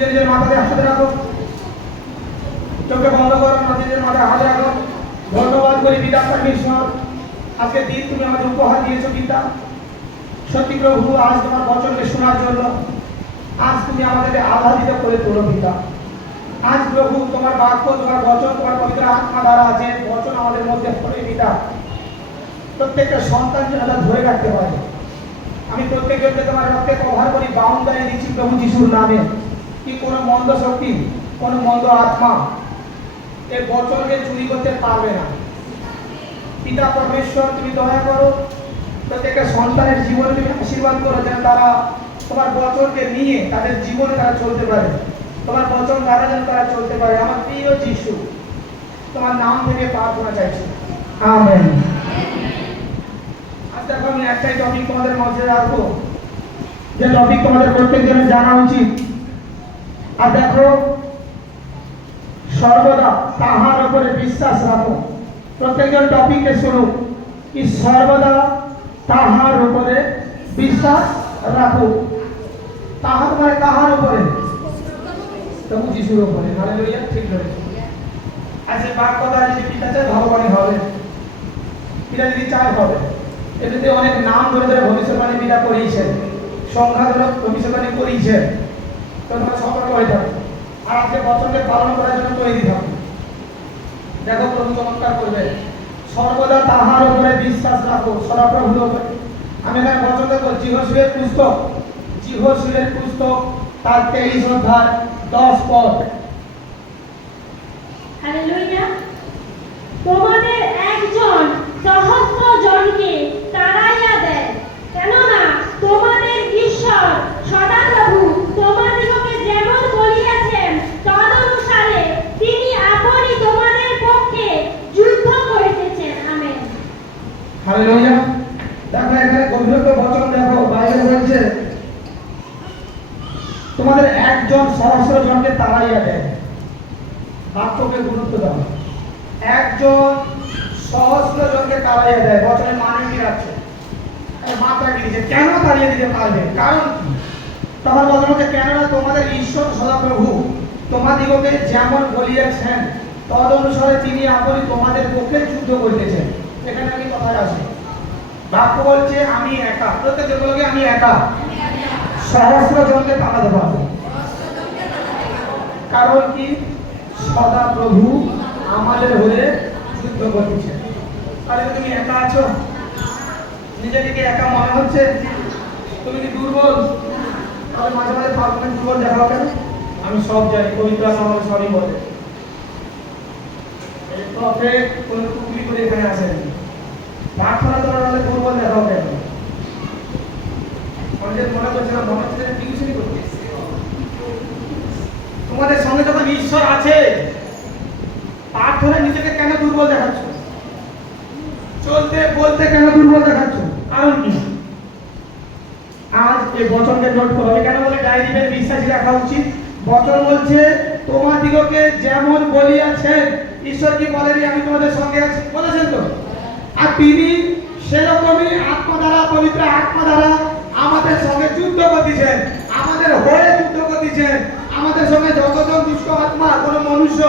নিজের নিজের মাথায় হাত রাখো, চোখে বন্ধ করো, নিজের মাথায় হাত রাখো। ধন্যবাদ করি পিতা পরমেশ্বর, আজকে দিন তুমি আমাদের উপহার দিয়েছো পিতা। সত্যি প্রভু, আজ তোমার বচনকে শোনার জন্য আজ তুমি আমাদেরকে আহ্লাদিত করে তোলো পিতা। আজ প্রভু তোমার বাক্য, তোমার বচন, তোমার পবিত্র আত্মা দ্বারা আছে বচন আমাদের মধ্যে পড়ে পিতা। প্রত্যেকটা সন্তান যেন তা ধরে রাখতে পারে। আমি প্রত্যেককে তোমার রক্তে কভার করি, বাউন্ডারি দিচ্ছি প্রভু যিশুর নামে। কি কোনো মন্দ শক্তি, কোনো মন্দ আত্মা এই বচনকে চুরি করতে পারবে না। পিতা পরমেশ্বর, তুমি দয়া করো, প্রত্যেকটা সন্তানের জীবনে তুমি আশীর্বাদ করো, যেন তারা তোমার বচনকে নিয়ে তাদের জীবনে তারা চলতে পারে, তোমার বচন দ্বারা যেন তারা চলতে পারে। আমার প্রিয় যিশু, তোমার নাম থেকে প্রার্থনা চাইছি, আমেন। আজ দেখো আমি একটাই টপিক তোমাদের মধ্যে রাখবো, যে টপিক তোমাদের প্রত্যেকজনের জানা উচিত। আর দেখো, সর্বদা তাহার উপরে বিশ্বাস রাখো। প্রত্যেকজন টপিকে শুনুক, কি সর্বদা তাহার উপরে বিশ্বাস রাখো। তাহার মানে কাহার উপরে? প্রভু যিশুর উপরে। হালেলুয়া, ঠিক রয়েছে। আজ এই বাক্য দ্বারা যদি পিতা চায় ভগবানই হবে, পিতা যদি চায় হবে। এতে অনেক নাম ধরে ধরে ভবিষ্যৎবাণী পিতা করিয়েছেন, সংখ্যা ধরে ভবিষ্যৎবাণী করিয়েছেন। তোমরা সতর্ক হয়ে থাকো আর আজকে বচনকে পালন করার জন্য তৈরি থাকো। দেখো প্রভু চমৎকার করবে। সর্বদা তাহার উপরে বিশ্বাস রাখো, সদাপ্রভুর উপরে। আমি এখানে বচন দেখো, জিহোশূয়ের পুস্তক তার 23 অধ্যায় 10 পদ। হালেলুয়া। তোমাদের একজন সহস্র জনকে তাড়াইয়া দেয়, কেননা তোমাদের ঈশ্বর সদাপ্রভু তোমাদিগকে যেমন বলিয়াছেন তদনুসারে তিনি আপনি তোমাদের পক্ষে যুদ্ধ করিতেছেন। আমেন। হালেলুয়া। দেখো এখানে গভীরতা বচন দেখো, বাইবেল বলছে তোমাদের একজন সহস্র জনকে তাড়াইয়া দেয়। বাক্যকে গুরুত্ব দাও। একজন সহস্র জনকে তাড়াইয়া দেয়, বচনের মানে কি আছে? মাত্রা কি দিচ্ছে? কেন তাড়িয়ে দিতে পারবে? কারণ কি? তখন বচন হচ্ছে, কেননা তোমাদের ঈশ্বর সদাপ্রভু তোমাদিগকে যেমন বলিয়াছেন তদ অনুসারে তিনি আপনি তোমাদের পক্ষে যুদ্ধ করিতেছেন। এখানে আমি কথা আছে, বাক্য বলছে আমি একা, প্রত্যেক বলবে আমি একা সহস্র জনকে তাড়াতে পারবো। কারণ কি? সদাপ্রভু আমাদের হয়ে যুদ্ধ করতেছে। তাহলে তুমি একা আছো? নিজেকে কি একা মনে হচ্ছে? তুমি কি দুর্বল? তাহলে মাঝে মাঝে পারফরমেন্স দুর্বল দেখাও কেন? আমি সব জানি, পবিত্র আত্মা আমাকে সবই বলে। এই প্রফেট কোন টুকলি করে এখানে আসেন, প্রার্থনা করার হলে দুর্বল দেখাও কেন? অনেকে মনে করছে না, মনে হচ্ছে টিউশনই করতে। তোমাদের সঙ্গে যখন ঈশ্বর আছে, প্রার্থনায় নিজেকে কেন দুর্বল দেখাচ্ছ? চলতে বলতে কেন দুর্বল দেখাচ্ছ? কারণ কি? আজ এই বচনকে নোট করো। কেন বলে ডায়েরিতে বিশ্বাসী রাখা উচিত? বচন বলছে তোমাদিগকে যেমন বলিয়াছেন। ঈশ্বর কি বলেনি আমি তোমাদের সঙ্গে আছি? বলেছেন তো। আর তিনি সেরকমই আত্মা দ্বারা, পবিত্র আত্মা দ্বারা আমাদের সঙ্গে যুদ্ধ করতেছেন, আমাদের হয়ে যুদ্ধ করতেছেন। আমাদের সঙ্গে যতজন দুষ্ট আত্মা, কোন মনুষ্য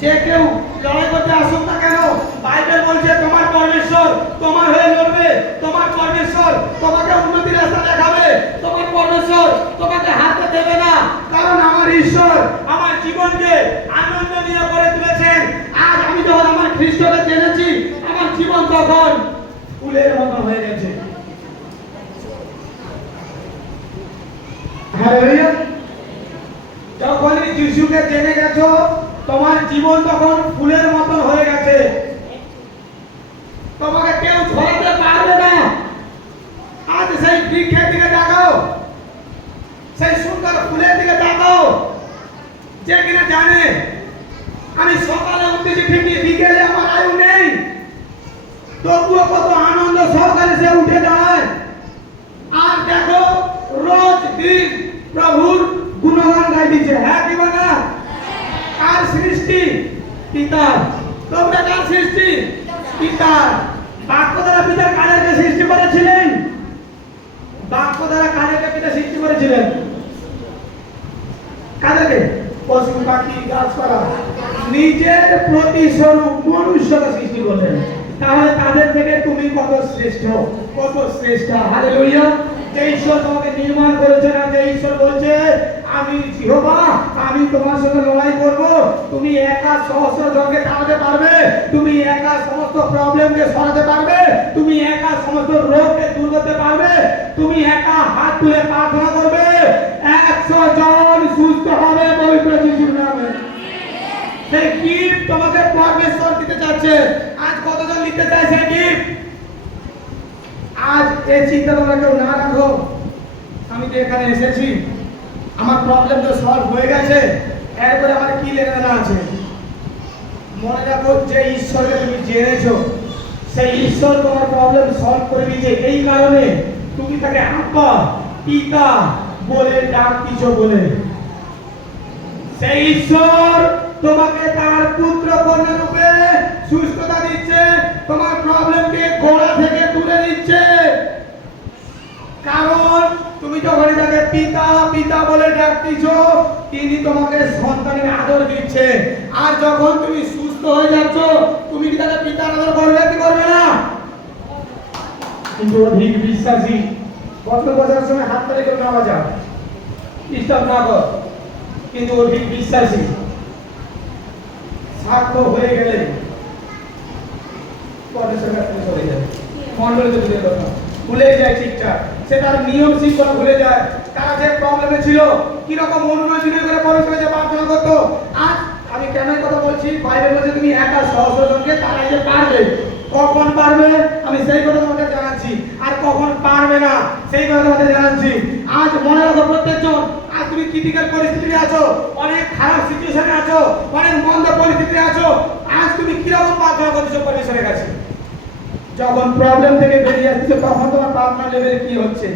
যে কেউ লড়াই করতে আসুক না কেন, বাইবেল বলছে তোমার পরমেশ্বর তোমার হয়ে লড়বে, তোমার পরমেশ্বর তোমাকে উন্নতির রাস্তা দেখাবে, তোমার পরমেশ্বর তোমাকে হাতে দেবে না। কারণ আমার ঈশ্বর আমার জীবনকে আনন্দময় করে তুলেছেন। আজ আমি যখন আমার খ্রিস্টকে জেনেছি, আমার জীবন তখন ফুলের মতো হয়ে গেছে। হালেলুয়া। যখন যিশুকে জেনে গেছো, তোমার জীবন তখন ফুলের মতো হয়ে গেছে। তোমাকে কেউ ঝরাতে পারবে না। আজ সেই বৃক্ষের দিকে তাকাও, সেই সুন্দর ফুলের দিকে তাকাও, যে কিনা জানে আমি সকালে উঠতেছি ঠিকই, বিকেলে আমার আয়ু নেই, তবুও কত আনন্দ সহকারে সে উঠে যায়। আর দেখো রোজ দিন প্রভুর গুণগান গাই দিচ্ছে। হ্যাঁ কি বলে? কার সৃষ্টি? পিতার। তোমরা কার সৃষ্টি? পিতার। বাক্য দ্বারা পিতা কাদেরকে সৃষ্টি করেছিলেন? বাক্য দ্বারা কাদেরকে পিতা সৃষ্টি করেছিলেন? কাদেরকে? পশু পাখি গাছপালা, নিজের প্রতিস্বরূপ মনুষ্যকে সৃষ্টি করলেন। তাহলে তাদের থেকে তুমি কত শ্রেষ্ঠ, কত শ্রেষ্ঠ। হালেলুয়া। যে ঈশ্বর তোমাকে নির্মাণ করেছে না, যে ঈশ্বর বলছে আমি জিহোবা, আমি তোমার সঙ্গে লড়াই করব, তুমি একা সহস্র জনকে তাড়াতে পারবে, তুমি একা সমস্ত প্রবলেমকে সরাতে পারবে, তুমি একা সমস্ত রোগকে দূর করতে পারবে, তুমি একা হাত তুলে প্রার্থনা করবে, 100 জন সুস্থ হবে পবিত্র যিশুর নামে। সেই গিফট তোমাকে পরমেশ্বর দিতে চাচ্ছে। আজ কতজন নিতে চায় সেই গিফট? আজ এই চিন্তা তোমরা কেউ না রাখো, আমি তো এখানে এসেছি, আমার প্রবলেম তো সলভ হয়ে গেছে, এরপরে আমার কি লেখাটা আছে? মনে রাখো, যে ঈশ্বরকে তুমি জেনেছো সেই ঈশ্বর তোমার প্রবলেম সলভ করে দিয়েছে। এই কারণে তুমি তাকে আব্বা পিতা বলে ডাকছো বলে। সেই ঈশ্বর তোমাকে তার পুত্র কন্যা রূপে সুস্থতা দিচ্ছে, তোমার প্রবলেমকে গোড়া থেকে তুলে দিচ্ছে। কারণ তুমি যখন তাকে পিতা পিতা বলে ডাকছো, তিনি তোমাকে সন্তানের আদর দিচ্ছে। আর যখন তুমি সুস্থ হয়ে যাচ্ছ, তুমি কি তাকে পিতার আদর করবে কি করবে না? কিন্তু অধিক বিশ্বাসী বছর বছরের সময় হাত তালি কেউ না বাজা, ডিস্টার্ব না কর। কিন্তু অধিক বিশ্বাসী সাক্ষ্য হয়ে গেলে পরমেশ্বরের কাছে চলে যায়, মন্ডলীতে ভুলে কথা ভুলে যায়, ঠিকঠাক সে তার নিয়ম শৃঙ্খলা ভুলে যায়। তারা যে প্রবলেমে ছিল, কিরকম অনুনয় বিনয় করে পরমেশ্বরের কাছে প্রার্থনা করতো। আজ আমি কেন এই কথা বলছি? বাইবেল বলছে তুমি একা সহস্র জনকে তাড়াইতে পারবে। কখন পারবে আমি সেই কথা তোমাদের জানাচ্ছি, আর কখন পারবে না সেই কথা তোমাদের জানাচ্ছি। আজ মনে রাখো প্রত্যেকজন, আজ তুমি ক্রিটিক্যাল পরিস্থিতিতে আছো, অনেক খারাপ সিচুয়েশনে আছো, অনেক মন্দ পরিস্থিতিতে আছো। আজ তুমি কিরকম প্রার্থনা করছো পরমেশ্বরের কাছে? যখন প্রবলেম থেকে বেরিয়ে আসছো, তখন তোমার প্রার্থনা লেভেল কি হচ্ছে?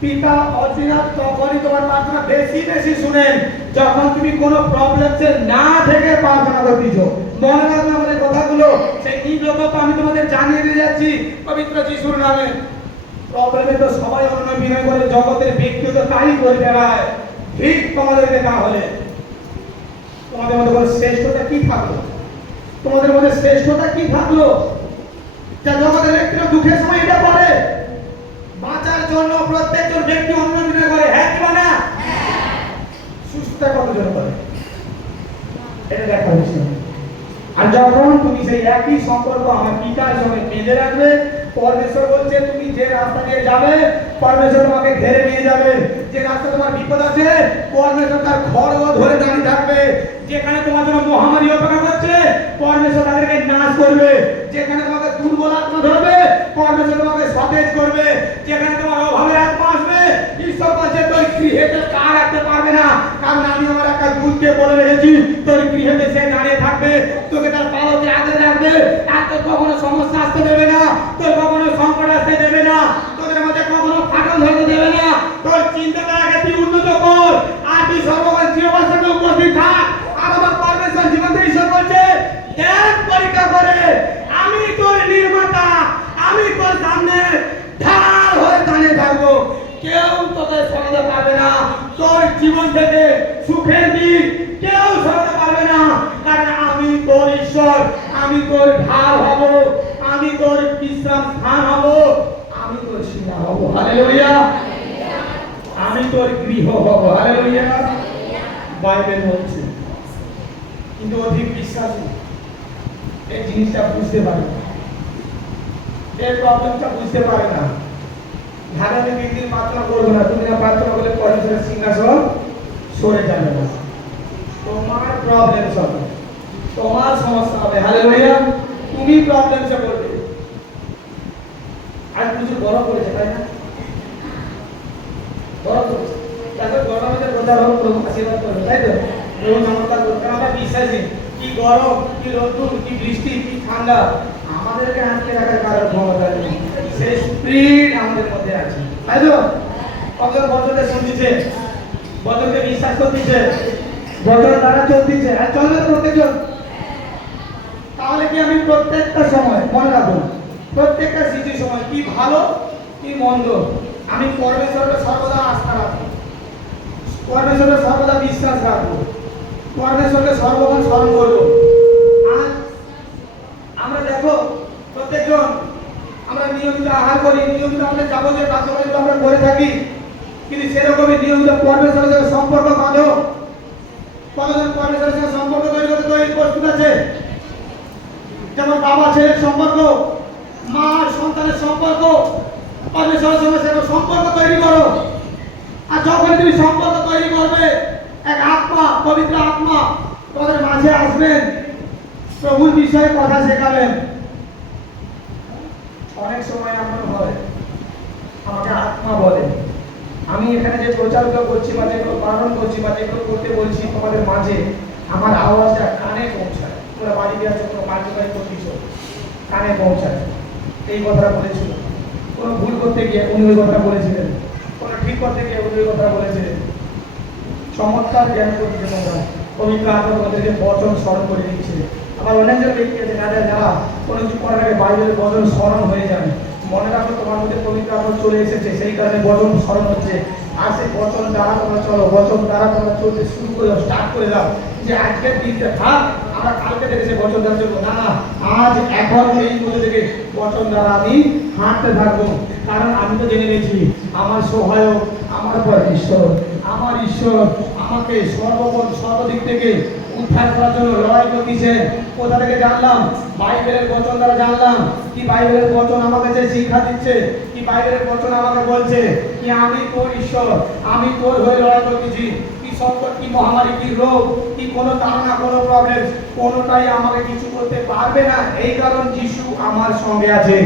পিতা অচিনাত তখনই তোমার প্রার্থনা বেশি বেশি শুনেন, যখন তুমি কোনো প্রবলেমে না থেকে প্রার্থনা করতেছো। মনে রাখবে আমাদের কথাগুলো, সেই নির্ভরতা আমি তোমাদের জানিয়ে দিয়ে যাচ্ছি পবিত্র যিশুর নামে। প্রবলেমে তো সবাই অনুনয় বিনয় করে, জগতের ব্যক্তিও তো তাই করে বেড়ায়। ঠিক তোমাদেরকে তাহলে তোমাদের মধ্যে কোনো শ্রেষ্ঠতা কি থাকলো? তোমাদের মধ্যে শ্রেষ্ঠতা কি থাকলো? যা জগতের ব্যক্তিরা দুঃখের সময় এটা করে, বাঁচার জন্য প্রত্যেকজন ব্যক্তি অনুনয় বিনয় করে, হ্যাঁ কি না? সুস্থতা কতজন করে এটা দেখা হচ্ছে। আর যখন তুমি সেই একই সম্পর্ক আমার পিতার সঙ্গে বেঁধে রাখবে, পরমেশ্বর বলছে তুমি যে রাস্তা দিয়ে যাবে, পরমেশ্বর তোমাকে ঘেরে নিয়ে যাবে। যে রাস্তা তোমার বিপদ আছে, পরমেশ্বর তার খড়গ ধরে দাঁড়িয়ে থাকবে। যেখানে তোমার জন্য মহামারী অপেক্ষা করছে, পরমেশ্বর তাদেরকে নাশ করবে। যেখানে তোমাকে দুর্বল আত্মা ধরবে, পরমেশ্বর তোমাকে সতেজ করবে। যেখানে তোমার অভাবের আত্মা আসবে, ঈশ্বর বলছে তোর গৃহেতে কার রাখতে পারবে না, কারণ আমি আমার একটা দূতকে বলে রেখেছি তোর গৃহেতে সে দাঁড়িয়ে থাকবে, তোকে তার পালকে আগলে রাখবে। আর তোর কখনো সমস্যা আসতে দেবে না, তোর কখনো সংকট আসতে দেবে না, তোদের মধ্যে কখনো ফাটল ধরতে দেবে না। তোর চিন্তাধারাকে তুই উন্নত কর, আর তুই সর্বকাল জীবনের সঙ্গে উপস্থিত থাক। আর আমার পরমেশ্বর জীবন ঈশ্বর বলছে এক পরীক্ষা করে আমি তোর নির্মাতা, আমি তোর সামনে ঢাল হয়ে দাঁড়িয়ে থাকবো, কেউ তোকে সরাতে পারবে না। তোর জীবন থেকে সুখের দিক কেউ সরাতে পারবে না, কারণ আমি তোর ঈশ্বর, আমি তোর ঢাল হব, আমি তোর বিশ্রাম স্থান হব, আমি তোর শিলা হব। হালেলুয়া। আমি তোর গৃহ হব। হালেলুয়া। বাইবেল বলছে। কিন্তু অধিক বিশ্বাসী এই জিনিসটা বুঝতে পারে না, এই প্রবলেমটা বুঝতে পারে না। ধারাবে দিন প্রার্থনা করবো না, তুমি না প্রার্থনা করলে পরমেশ্বরের সিংহাসন সরে যাবে না। তোমার প্রবলেম হবে, তোমার সমস্যা হবে। হালেলুয়া। তুমি প্রবলেমসে পড়বে। আজ কিছু গরম পড়েছে তাই না? গরম পড়েছে, তাহলে গরমের কথা ভালো প্রভু আশীর্বাদ করবে, তাই তো? প্রভু চমৎকার করবে। আমরা বিশ্বাসী, কি গরম, কি রোদ্দুর, কি বৃষ্টি, কি ঠান্ডা, আমাদেরকে আটকে রাখার কারণ ক্ষমতা নেই। সেই স্পিরিট আমাদের মধ্যে আছে, তাই তো? কতজন বছরকে শুনতেছে, বছরকে বিশ্বাস করতেছে, বছর দ্বারা চলতেছে, আর চলবে তো প্রত্যেকজন। তাহলে কি আমি প্রত্যেকটা সময় মনে রাখবো, প্রত্যেকটা স্মৃতির সময় কি ভালো কি মন্দ, আমি পরমেশ্বরের সর্বদা আস্থা রাখবো। পরমেশ্বরের সর্বদা বিশ্বাস রাখবো, পরমেশ্বরকে সর্বক্ষণ স্মরণ করবো। আর আমরা দেখো প্রত্যেকজন আমরা নিয়মিত আহার করি, নিয়মিত আমাদের যাবতীয় কার্যক্রমগুলো আমরা করে থাকি, কিন্তু সেরকমই নিয়মিত পরমেশ্বরের সঙ্গে সম্পর্ক বাঁধো। কতজন পরমেশ্বরের সঙ্গে সম্পর্ক তৈরি করতে প্রস্তুত আছে? যেমন বাবা ছেলের সম্পর্ক, মা সন্তানের সম্পর্ক, পরমেশ্বরের সঙ্গে সেরকম সম্পর্ক তৈরি করো। আর যখন তুমি সম্পর্ক তৈরি করবে, এক আত্মা, পবিত্র আত্মা তোমাদের মাঝে আসবেন, প্রভুর বিষয়ে কথা শেখাবেন। অনেক সময় এমন হয় আমাকে আত্মা বলে, আমি এখানে যে প্রচারগুলো করছি বা যেগুলো পালন করছি বা যেগুলো করতে বলছি তোমাদের মাঝে, আমার আওয়াজটা কানে পৌঁছায়। তোমরা বাড়িতে আছো, কোনো কার্যকারী করতেছ, কানে পৌঁছায়। এই কথাটা বলেছিল। কোনো ভুল করতে গিয়ে উনি ওই কথা বলেছিলেন, কোনো ঠিক করতে গিয়ে উনি ওই কথা বলেছিলেন। চমৎকার জ্ঞান করতে তোমরা পবিত্র আত্মা তোমাদেরকে বচন স্মরণ করে দিচ্ছে। আবার অনেকজন ব্যক্তি আছে যারা কোনো কিছু করার আগে বাইবেলের বচন স্মরণ হয়ে যাবে। মনে রাখো তোমার মধ্যে পবিত্র আত্মা চলে এসেছে, সেই কারণে বচন স্মরণ হচ্ছে। আর সেই বচন দ্বারা তোমরা চলো, বচন দ্বারা তোমরা চলতে শুরু করে দাও, স্টার্ট করে দাও। যে আজকের দিনটা থাক, আমরা কালকে থেকে সে বচন দ্বারা চলবো না, আজ এখন এই মধ্যে থেকে বচন দ্বারা আমি হাঁটতে থাকবো। কারণ আমি তো জেনে গেছি আমার সহায়ক আমার পরমেশ্বর, আমার ঈশ্বর আমাকে সর্বদিক থেকে উদ্ধার করার জন্য লড়াই করতেছেন। কোথা থেকে জানলাম? বাইবেলের বচন দ্বারা জানলাম। কি বাইবেলের বচন আমাকে যে শিক্ষা দিচ্ছে, কি বাইবেলের বচন আমাকে বলছে কি আমি তোর ঈশ্বর, আমি তোর হয়ে লড়াই করতেছি। কি সংকট, কি মহামারী, কি রোগ, কি কোনো তাড়না, কোনো প্রবলেম, কোনোটাই আমাকে কিছু করতে পারবে না। এই কারণ যিশু আমার সঙ্গে আছে।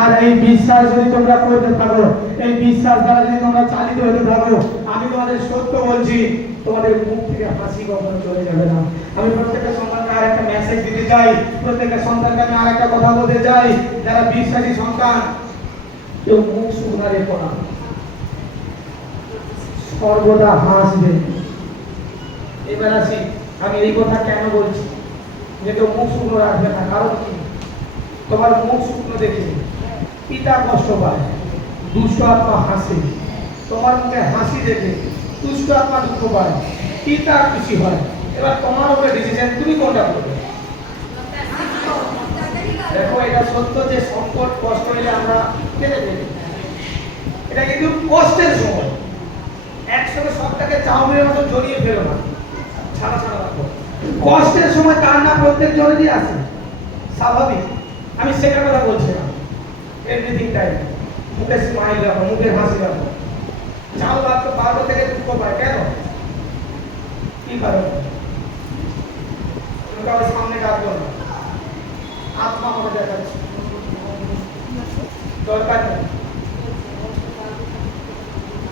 আর এই বিশ্বাস যদি তোমরা করতে থাকো, এই বিশ্বাস দ্বারা যদি তোমরা চালিত হতে থাকো, আমি তোমাদের সত্য বলছি, তোমাদের মুখ থেকে হাসি কখনো চলে যাবে না। আমি প্রত্যেকটা সন্তানকে আর একটা মেসেজ দিতে চাই, প্রত্যেকটা সন্তানকে আমি আর একটা কথা বলতে চাই। যারা বিশ্বাসী সন্তান, কেউ মুখ শুকনা রেখো না, সর্বদা হাসবে। এবার আসি, আমি এই কথা কেন বলছি যে কেউ মুখ শুকনো রাখবে না। কারণ কি? তোমার মুখ শুকনো দেখে পিতা কষ্ট পায়, দুষ্ট আত্মা হাসে। তোমার মুখে হাসি দেখে দুষ্ট আত্মা দুঃখ পায়, পিতা খুশি হয়। এবার তোমার উপরে ডিসিশন, তুমি কোনটা করবে। দেখো এটা সত্য যে সংকট কষ্ট হলে আমরা কেটে ফেলি, এটা কিন্তু কষ্টের সময়। একসঙ্গে সবটাকে চাউমিনের মতো জড়িয়ে ফেলো না, ছাড়া ছাড়া রাখো। কষ্টের সময় কান্না প্রত্যেক জনেরই আসে, স্বাভাবিক। আমি সেটার কথা বলছি না। এভরিথিং টাইম মুখে স্মাইল রাখো, মুখে হাসি রাখো। চাল ভাত তো পারবো থেকে দুঃখ পায় কেন? কি কারণ? কারো সামনে ডাকবো না, আত্মা আমাকে দেখাচ্ছে, দরকার নেই।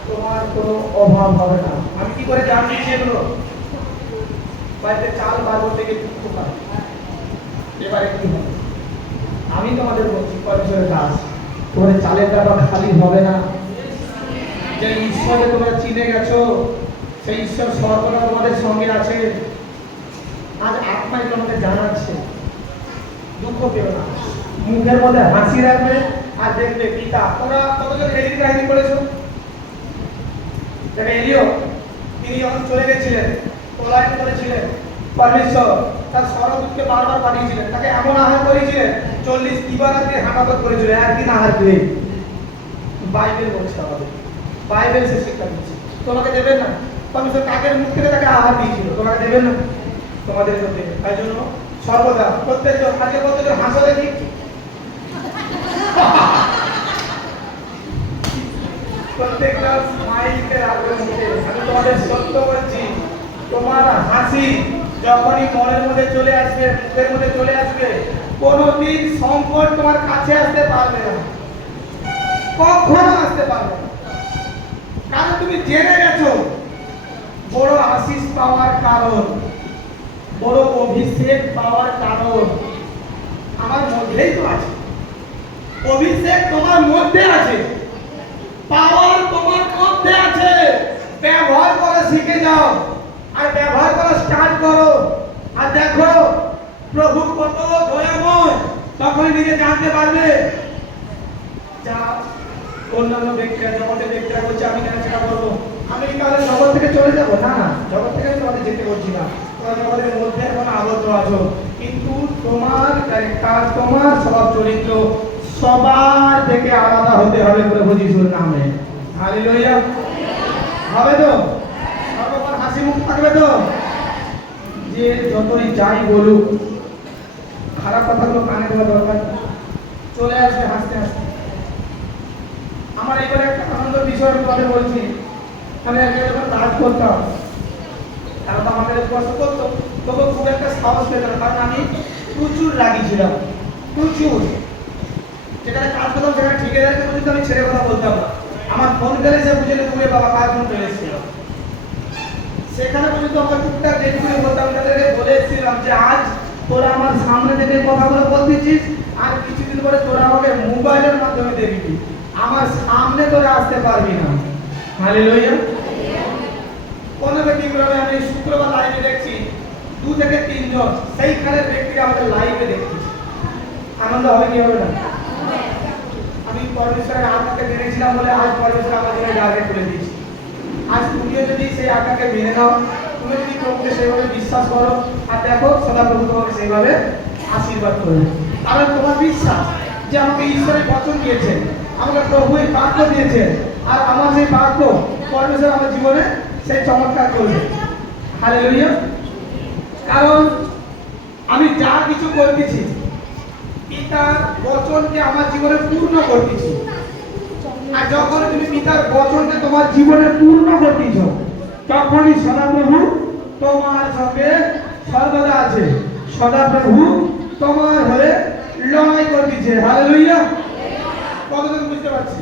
তোমার কোনো অভাব হবে না। আমি কি করে জানছি সেগুলো? বাড়িতে চাল বারবো থেকে দুঃখ পায়, এবারে কি হবে? আমি তোমাদের বলছি পরমেশ্বরের কাজ, তোমাদের চালের ডাবা খালি হবে না। যে ঈশ্বরকে তোমরা চিনে গেছো, সেই ঈশ্বর সর্বদা তোমাদের সঙ্গে আছে। আজ আত্মাই তোমাকে জানাচ্ছে, দুঃখ পেও না, মুখের মধ্যে হাসি রাখবে। আর দেখবে পিতা, তোমরা কতজন এলির কাহিনী করেছো? এলিও তিনি যখন চলে গেছিলেন, পলায়ন করেছিলেন, পরমেশ্বর তার স্বরদূতকে বারবার পাঠিয়েছিলেন, তাকে এমন আহার করেছিলেন 40 দিবারাত্রি হাঁটাপথ করেছিল, একদিন আহার পেয়ে। বাইবেল বলছে আমাদের, বাইবেল সে শিক্ষা দিচ্ছে। তোমাকে দেবেন না? পরমেশ্বর কাকের মুখ থেকে তাকে আহার দিয়েছিল, তোমাকে দেবেন না? তোমাদের দেবে। তাই জন্য সর্বদা প্রত্যেকজন আজকে প্রত্যেকজন হাসা দেখি। প্রত্যেকটা স্মাইলকে রাখবে মুখে। আমি তোমাদের সত্য বলছি, তোমার হাসি যখনই মনের মধ্যে চলে আসবে, মুখের মধ্যে চলে আসবে, কোনোদিন সংকট তোমার কাছে আসতে পারবে না, কখনো আসতে পারবে না। কারণ তুমি জেনে গেছো বড় আশিস পাওয়ার কারণ, বড় অভিষেক পাওয়ার কারণ আমার মধ্যেই তো আছে। অভিষেক তোমার মধ্যে আছে, পাওয়ার তোমার মধ্যে আছে। ব্যবহার করা শিখে যাও, আর ব্যবহার করা স্টার্ট করো। আর দেখো প্রভু কত দয়াময়, তখন নিজে জানতে পারবে। যা অন্যান্য ব্যক্তিরা, জগতের ব্যক্তিরা বলছে আমি কেন সেটা করবো, আমি কি তাহলে জগৎ থেকে চলে যাব? না না, জগৎ থেকে আমি তোমাদের যেতে বলছি না। তোমরা জগতের মধ্যে এখন আবদ্ধ আছো, কিন্তু তোমার ক্যারেক্টার, তোমার স্বভাব চরিত্র সবার থেকে আলাদা হতে হবে প্রভু যিশুর নামে। হালেলুয়া। হবে তো? সর্বক্ষণ হাসি মুখ থাকবে তো? যে যতই যাই বলুক, খারাপ কথাগুলো কানে দেওয়া দরকার, চলে আসবে হাসতে হাসতে। আমার এইবারে একটা আনন্দের বিষয় আমি তোমাদের বলছি। আমি আগে যখন কাজ করতাম, তারা তো আমাদের কষ্ট করতো, তবু খুব একটা সাহস পেত না, কারণ আমি প্রচুর লাগিয়েছিলাম, প্রচুর। যেখানে কাজ করতাম সেখানে ঠিকাদারকে পর্যন্ত আমি ছেড়ে কথা বলতাম না। আমার ফোন গেলে সে বুঝে নিত যে বাবা কাজ ফোন চলে এসেছিল। সেখানে পর্যন্ত আমার টুকটাক যেটুকুনি বলতাম, তাদেরকে বলে এসেছিলাম যে আজ তোরা আমার সামনে থেকে কথাগুলো বলতেছিস, আর কিছুদিন পরে তোরা আমাকে মোবাইলের মাধ্যমে দেখবি, আমার সামনে তোরা আসতে পারবি না। হালেলুয়া। কোন ব্যক্তিক্রমে আমি শুক্রবার লাইভে দেখছি 2 থেকে 3 জন সেইখানের ব্যক্তিরা আমাদের লাইভে দেখছি। আনন্দ হবে কি হবে না? আমি পরমেশ্বরের আত্মাকে মেনেছিলাম বলে আজ পরমেশ্বর আমার জীবনে জায়গা করে দিয়েছি। আজ তুমিও যদি সেই আত্মাকে মেনে নাও, তুমি যদি প্রভুকে সেইভাবে বিশ্বাস করো, আর দেখো সদাপ্রভু তোমাকে সেইভাবে আশীর্বাদ করবে। কারণ তোমার বিশ্বাস যে আমাকে ঈশ্বরের বচন দিয়েছেন, আমাকে প্রভু এই বাক্য দিয়েছেন, আর আমার সেই বাক্য পরমেশ্বর আমার জীবনে সেই চমৎকার করবে। হালেলুয়া। কারণ আমি যা কিছু করতেছি পিতার বচনকে আমার জীবনে পূর্ণ করতেছি, আর যখন তুমি পিতার বচনকে তোমার জীবনে পূর্ণ করতেছ, তখনই সদাপ্রভু তোমার সঙ্গে সর্বদা আছে, সদাপ্রভু তোমার হয়ে লড়াই করতেছে। হালেলুয়া। কতদিন বুঝতে পারছি?